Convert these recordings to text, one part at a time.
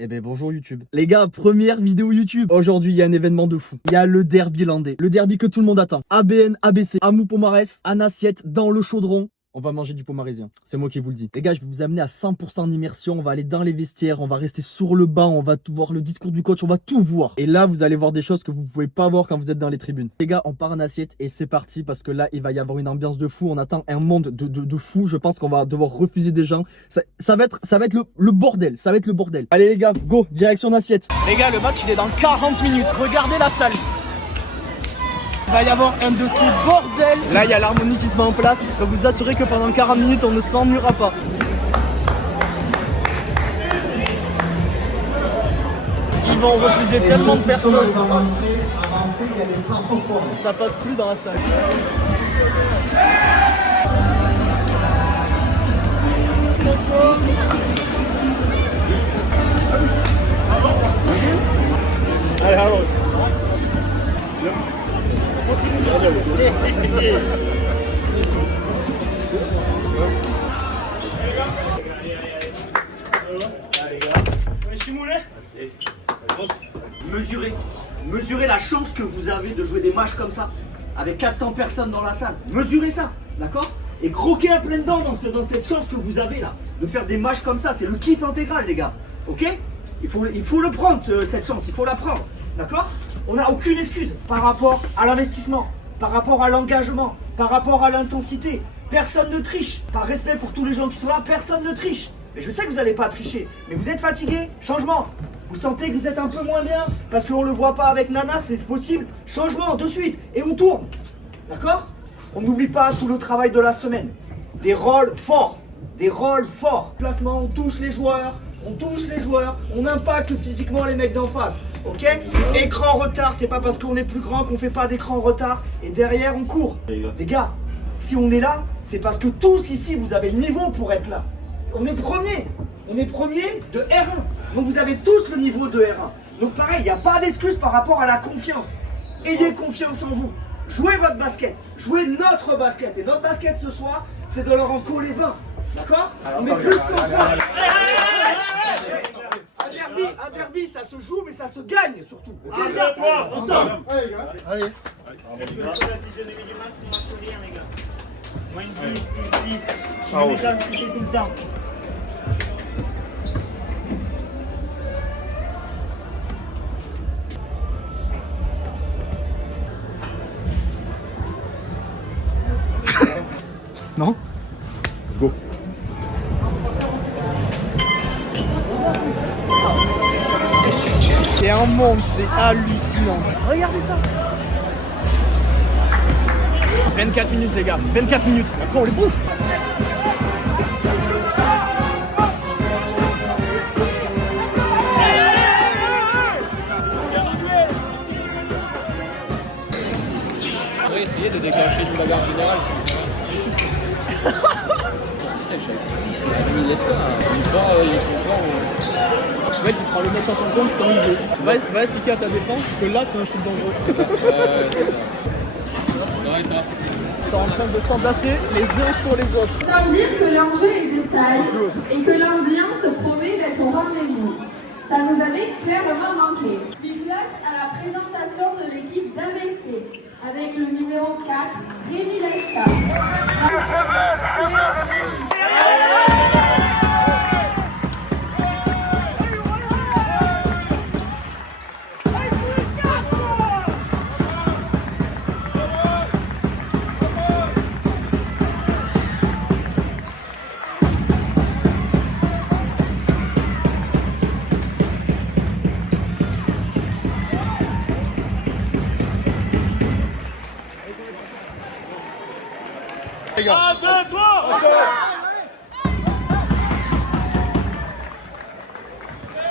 Eh ben bonjour YouTube. Les gars, première vidéo YouTube. Aujourd'hui, il y a un événement de fou. Il y a le derby landais. Le derby que tout le monde attend. ABN, ABC, Amou Pomarès, en assiette, dans le chaudron. On va manger du pomarésien. C'est moi qui vous le dis. Les gars, je vais vous amener à 100% en immersion. On va aller dans les vestiaires. On va rester sur le banc. On va tout voir le discours du coach. On va tout voir. Et là, vous allez voir des choses que vous pouvez pas voir quand vous êtes dans les tribunes. Les gars, on part en assiette et c'est parti parce que là, il va y avoir une ambiance de fou. On attend un monde de fou. Je pense qu'on va devoir refuser des gens. Ça va être le bordel. Ça va être le bordel. Allez les gars, go, direction d'assiette. Les gars, le match, il est dans 40 minutes. Regardez la salle. Il va y avoir un de ces bordels. Là, il y a l'harmonie qui se met en place. Je peux vous assurer que pendant 40 minutes, on ne s'ennuiera pas. Ils vont refuser tellement de personnes. Ça passe plus dans la salle. Allez, allons. Mesurez la chance que vous avez de jouer des matchs comme ça, avec 400 personnes dans la salle. Mesurez ça, d'accord? Et croquez à pleines dents dans cette chance que vous avez là, de faire des matchs comme ça. C'est le kiff intégral, les gars, ok? Il faut le prendre, cette chance, il faut la prendre, d'accord? On n'a aucune excuse par rapport à l'investissement, par rapport à l'engagement, par rapport à l'intensité. Personne ne triche. Par respect pour tous les gens qui sont là, personne ne triche. Mais je sais que vous n'allez pas tricher, mais vous êtes fatigué, changement. Vous sentez que vous êtes un peu moins bien parce qu'on ne le voit pas avec Nana, c'est possible. Changement de suite et on tourne. D'accord? On n'oublie pas tout le travail de la semaine. Des rôles forts. Des rôles forts. Placement, on touche les joueurs. On impacte physiquement les mecs d'en face. Ok? Écran retard, c'est pas parce qu'on est plus grand qu'on fait pas d'écran retard. Et derrière, on court. Les gars, si on est là, c'est parce que tous ici, vous avez le niveau pour être là. On est premier. On est premier de R1. Donc vous avez tous le niveau de R1. Donc pareil, il n'y a pas d'excuse par rapport à la confiance. Ayez confiance en vous. Jouez votre basket. Jouez notre basket. Et notre basket ce soir, c'est de leur en coller 20. D'accord? On met plus de 100 points. Un derby, ça se joue, mais ça se gagne surtout. Ensemble. Allez, gars. Allez. Moins 10, plus 10. Je mets ça tout le temps. Non? Let's go. C'est un monde, c'est hallucinant. Regardez ça. 24 minutes les gars, 24 minutes. Après on les bouffe. On va essayer de déclencher une bagarre générale sur le terrain. Il laisse pas. Une fois, il est trop fort. En fait, il prend le match à son compte quand il veut. Va expliquer à ta défense que là, c'est un shoot dangereux. Ça va et toi? Ils sont en train de s'entasser les uns sur les autres. Ça veut dire que l'enjeu est de taille et que l'ambiance promet d'être au rendez-vous. Ça nous avait clairement manqué. Puis place à la présentation de l'équipe d'ABC avec le numéro 4, Rémi Lesca. Les gars. 1, 2, 3.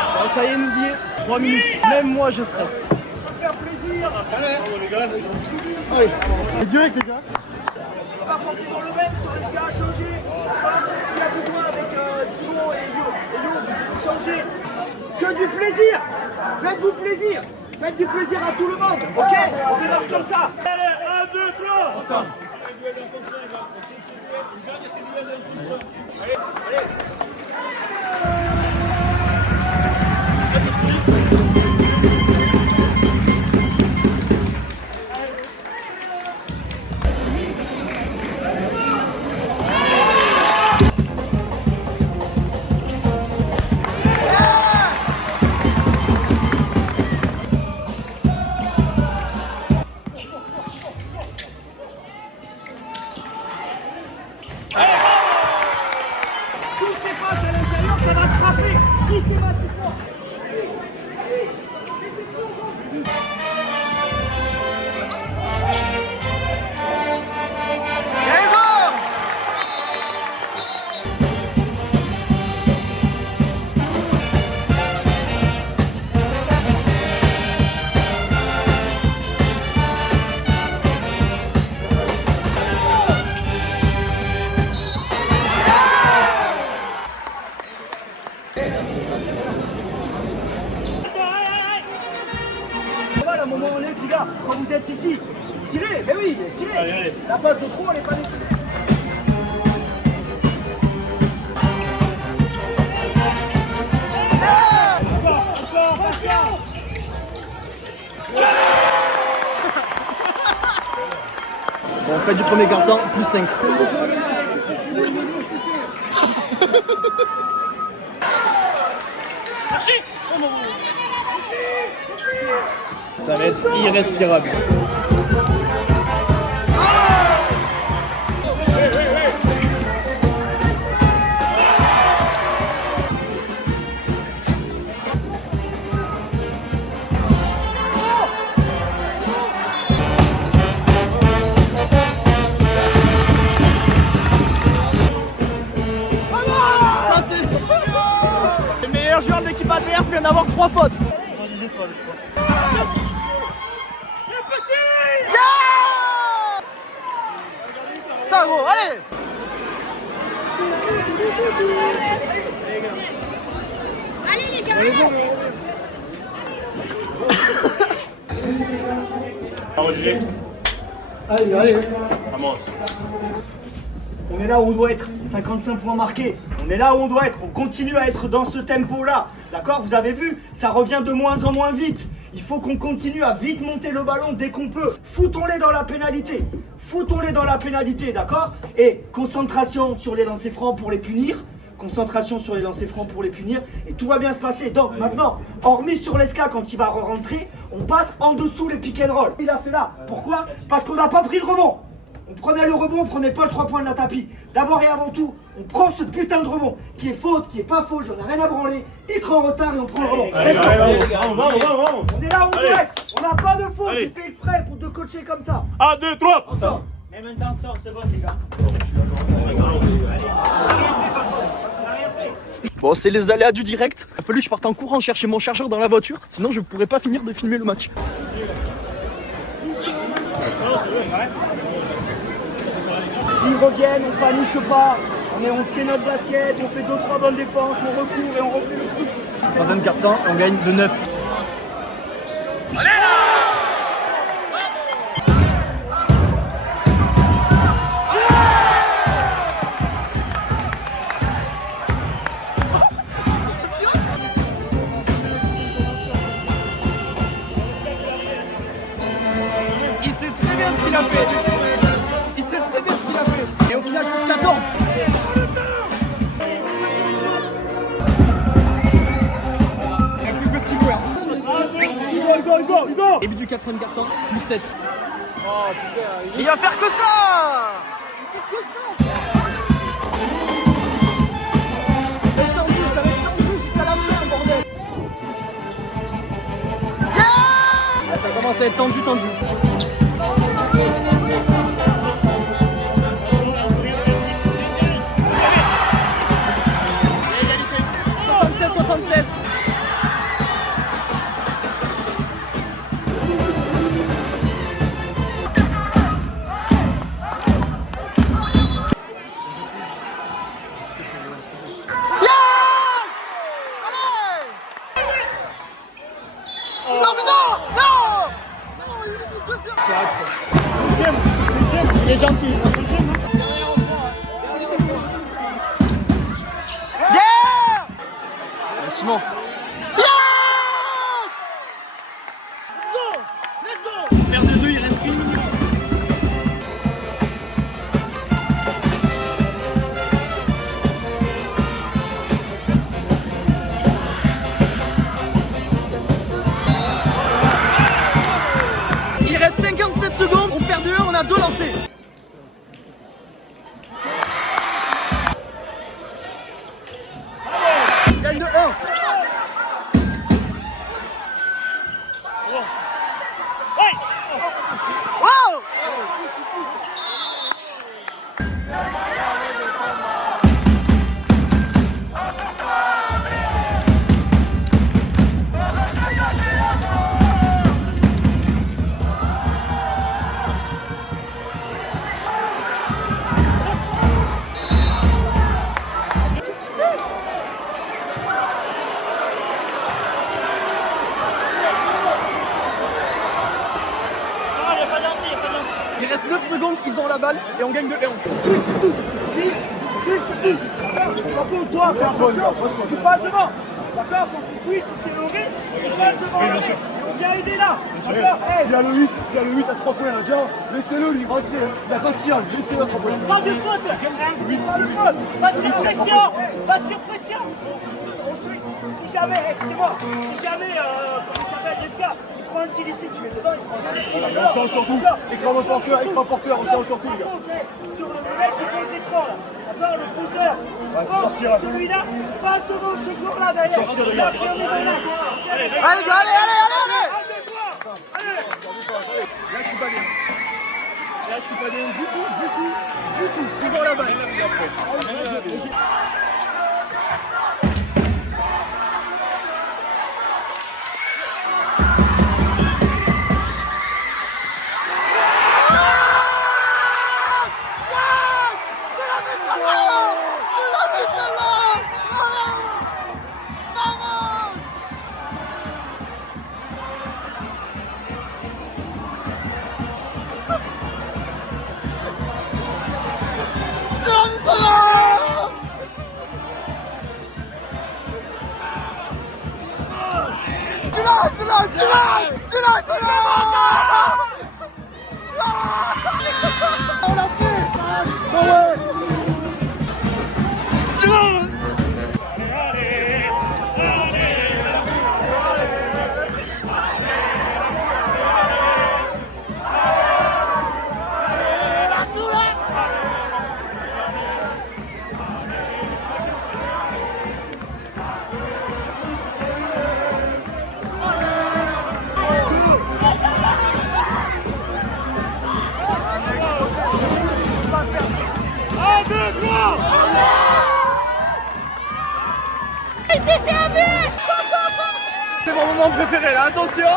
Oh, ça y est, nous y est. 3 minutes. Même moi, je stresse. Faire plaisir. Allez, les gars. Allez. Direct, les gars. Pas forcément le même sur les ska à changer. S'il y a besoin avec Simon et Yo, changer. Que du plaisir. Faites-vous plaisir. Faites du plaisir à tout le monde. Ok? On démarre comme ça. Allez, 1, 2, 3. Ensemble. Allez, allez. Voilà, moment où on est, les gars, quand vous êtes ici, tirez, mais oui, tirez. Allez, allez. La passe de trop, elle est pas nécessaire. Encore, patience. Bon, on fait du premier quart-temps, plus 5. Ça va être irrespirable. Ça, c'est le meilleur joueur de l'équipe adverse vient d'avoir 3 fautes. Ça gros, allez! Roger, Allez. commence. On est là où on doit être, 55 points marqués. On est là où on doit être, on continue à être dans ce tempo-là. D'accord? Vous avez vu, ça revient de moins en moins vite. Il faut qu'on continue à vite monter le ballon dès qu'on peut. Foutons-les dans la pénalité. Foutons-les dans la pénalité, d'accord? Et concentration sur les lancers francs pour les punir. Concentration sur les lancers francs pour les punir. Et tout va bien se passer. Donc maintenant, hormis sur l'ESCA quand il va rentrer, on passe en dessous les pick and roll. Il a fait là. Pourquoi? Parce qu'on n'a pas pris le rebond. On prenait le rebond, on prenait pas le 3 points de la tapis. D'abord et avant tout, on prend ce putain de rebond. Qui est faute, qui est pas faute, j'en ai rien à branler. Écran en retard et on prend le rebond. Allez, Let's go. vamos. On est là où on Allez. doit être. On n'a pas de faute, Allez. il fait exprès pour te coacher comme ça. 1, 2, 3. Ensemble. Et maintenant, sort seconde, les gars. Bon, c'est les aléas du direct. Il a fallu que je parte en courant chercher mon chargeur dans la voiture, sinon je pourrais pas finir de filmer le match. S'ils reviennent, on panique pas. On fait notre basket, on fait 2-3 bonnes défenses, on recourt et on refait le truc. Troisième quart-temps, on gagne de 9. Il sait très bien ce qu'il a fait. Il sait très bien ce qu'il a fait. Et au final, plus 14. Il n'y a plus que 6 joueurs. Go. Début du quatrième quart-temps, plus 7. Il va faire que ça. Il fait que ça. Ça va être tendu jusqu'à la fin, bordel. Ah, ça commence à être tendu. 76. C'est affreux. Il est gentil. Simon. Perd de 2, il reste 1 minute. Il reste 57 secondes, on perd de 1, on a 2 lancés. Gagne de 1. 9 secondes, ils ont la balle et on gagne de 1. Switch sur tout. D'accord. Par contre, toi, fais attention, tu passes devant. D'accord. Quand tu switches, si c'est logé, tu passes devant. Il faut bien aider là. D'accord. S'il y a le 8 à 3 points là, genre, laissez-le lui rentrer. Il n'a pas de tir, laissez-le à 3 points. Pas de faute. Pas de faute. Pas de surpression. Pas de surpression. On switch. Si jamais, écoutez-moi, si jamais, comment il s'appelle, Jessica, il prend un tir ici, tu mets dedans, il prend un tir ici. On sort surtout. Écran porteur, on sort surtout les gars. Par contre, sur le mec qui pose l'écran là, d'accord, le poseur, c'est sortir, là. celui-là, passe devant ce joueur-là derrière. Sortir, les gars. Allez, les gars, allez. Là, je suis pas bien. Là, je suis pas bien du tout. Ils ont la balle. C'est mon moment préféré là, attention.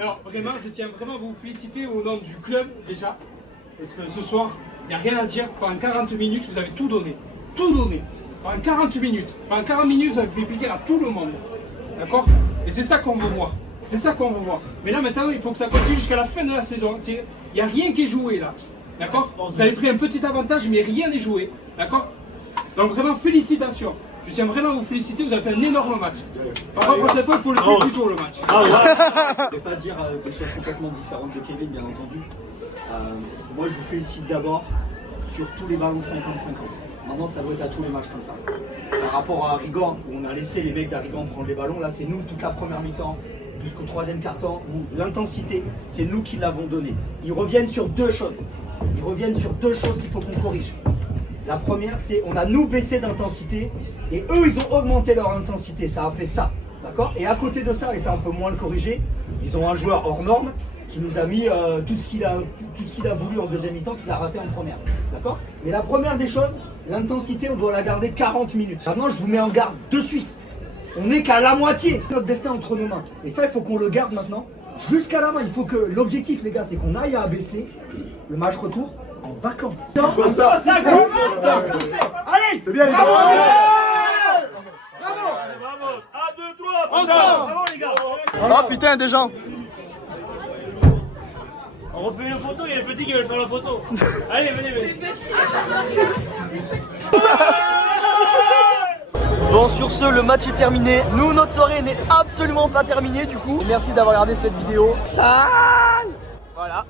Alors vraiment, je tiens vraiment à vous féliciter au nom du club déjà, parce que ce soir, il n'y a rien à dire. Pendant 40 minutes, vous avez tout donné. Tout donné. Pendant 40 minutes. Pendant 40 minutes, vous avez fait plaisir à tout le monde. D'accord? Et c'est ça qu'on veut voir. C'est ça qu'on veut voir. Mais là maintenant, il faut que ça continue jusqu'à la fin de la saison. Il n'y a rien qui est joué là. D'accord? Vous avez pris un petit avantage, mais rien n'est joué. D'accord? Donc vraiment, félicitations. Je tiens vraiment à vous féliciter, vous avez fait un énorme match. Par contre, la prochaine fois, il faut le jouer plus tôt le match. Je ne vais pas dire des choses complètement différentes de Kevin, bien entendu. Moi, je vous félicite d'abord sur tous les ballons 50-50. Maintenant, ça doit être à tous les matchs comme ça. Par rapport à Rigan, où on a laissé les mecs d'Arigan prendre les ballons, là, c'est nous toute la première mi-temps jusqu'au troisième quart-temps, où l'intensité, c'est nous qui l'avons donnée. Ils reviennent sur deux choses. Ils reviennent sur deux choses qu'il faut qu'on corrige. La première, c'est on a nous baissé d'intensité et eux, ils ont augmenté leur intensité. Ça a fait ça, d'accord? Et à côté de ça, et ça on peut moins le corriger, ils ont un joueur hors norme qui nous a mis tout ce qu'il a voulu en deuxième mi-temps, qu'il a raté en première, d'accord? Mais la première des choses, l'intensité, on doit la garder 40 minutes. Maintenant, je vous mets en garde de suite. On n'est qu'à la moitié notre destin entre nos mains. Et ça, il faut qu'on le garde maintenant jusqu'à la main. Il faut que l'objectif, les gars, c'est qu'on aille à ABC, le match retour, en vacances. Quoi ça? Allez, C'est bien les gars. bravo, Bravo. 1, 2, 3. bravo les gars. Oh putain, des gens. On refait une photo, il y a le petit qui veut faire la photo. Allez, venez. Bon, sur ce, le match est terminé. Nous, notre soirée n'est absolument pas terminée du coup. Merci d'avoir regardé cette vidéo. Ça. Voilà.